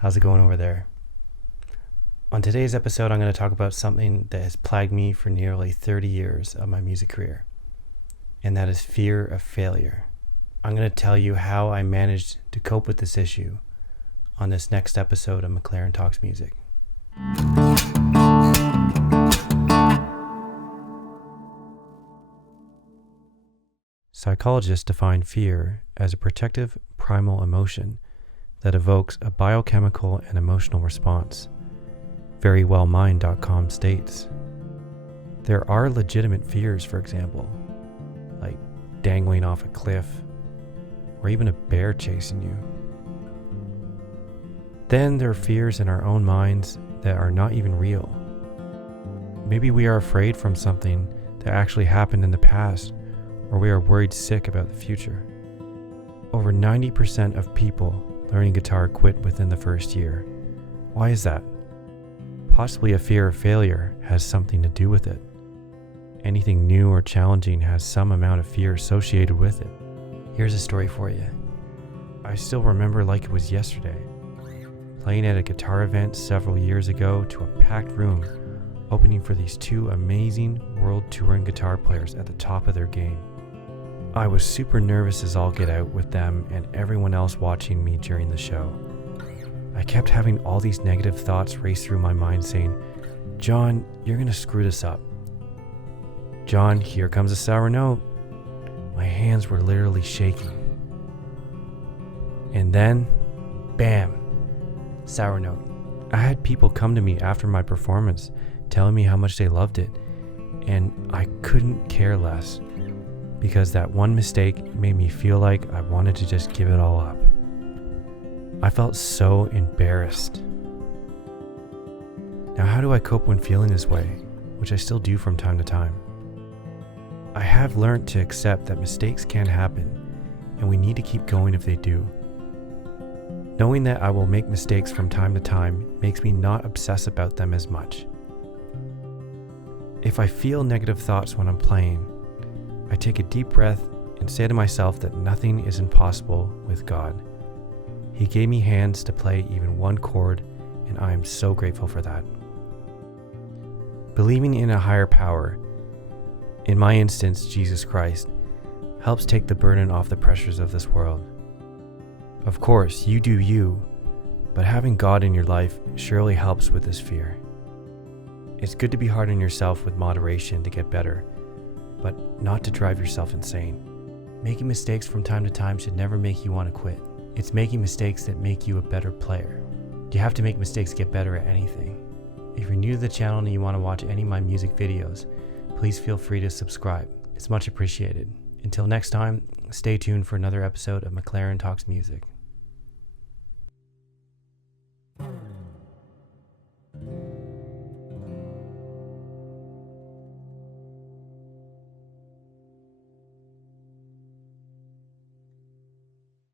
How's it going over there? On today's episode, I'm going to talk about something that has plagued me for nearly 30 years of my music career, and that is fear of failure. I'm going to tell you how I managed to cope with this issue on this next episode of McLaren Talks Music. Psychologists define fear as a protective primal emotion that evokes a biochemical and emotional response. Verywellmind.com states, there are legitimate fears, for example, like dangling off a cliff or even a bear chasing you. Then there are fears in our own minds that are not even real. Maybe we are afraid from something that actually happened in the past, or we are worried sick about the future. Over 90% of people learning guitar quit within the first year. Why is that? Possibly a fear of failure has something to do with it. Anything new or challenging has some amount of fear associated with it. Here's a story for you. I still remember like it was yesterday, playing at a guitar event several years ago to a packed room, opening for these two amazing world touring guitar players at the top of their game. I was super nervous as all get out with them and everyone else watching me during the show. I kept having all these negative thoughts race through my mind saying, John, you're gonna screw this up. John, here comes a sour note. My hands were literally shaking. And then, bam, sour note. I had people come to me after my performance telling me how much they loved it, and I couldn't care less, because that one mistake made me feel like I wanted to just give it all up. I felt so embarrassed. Now, how do I cope when feeling this way, which I still do from time to time? I have learned to accept that mistakes can happen, and we need to keep going if they do. Knowing that I will make mistakes from time to time makes me not obsess about them as much. If I feel negative thoughts when I'm playing, I take a deep breath and say to myself that nothing is impossible with God. He gave me hands to play even one chord, and I am so grateful for that. Believing in a higher power, in my instance, Jesus Christ, helps take the burden off the pressures of this world. Of course, you do you, but having God in your life surely helps with this fear. It's good to be hard on yourself with moderation to get better, but not to drive yourself insane. Making mistakes from time to time should never make you want to quit. It's making mistakes that make you a better player. You have to make mistakes to get better at anything. If you're new to the channel and you want to watch any of my music videos, please feel free to subscribe. It's much appreciated. Until next time, stay tuned for another episode of McLaren Talks Music.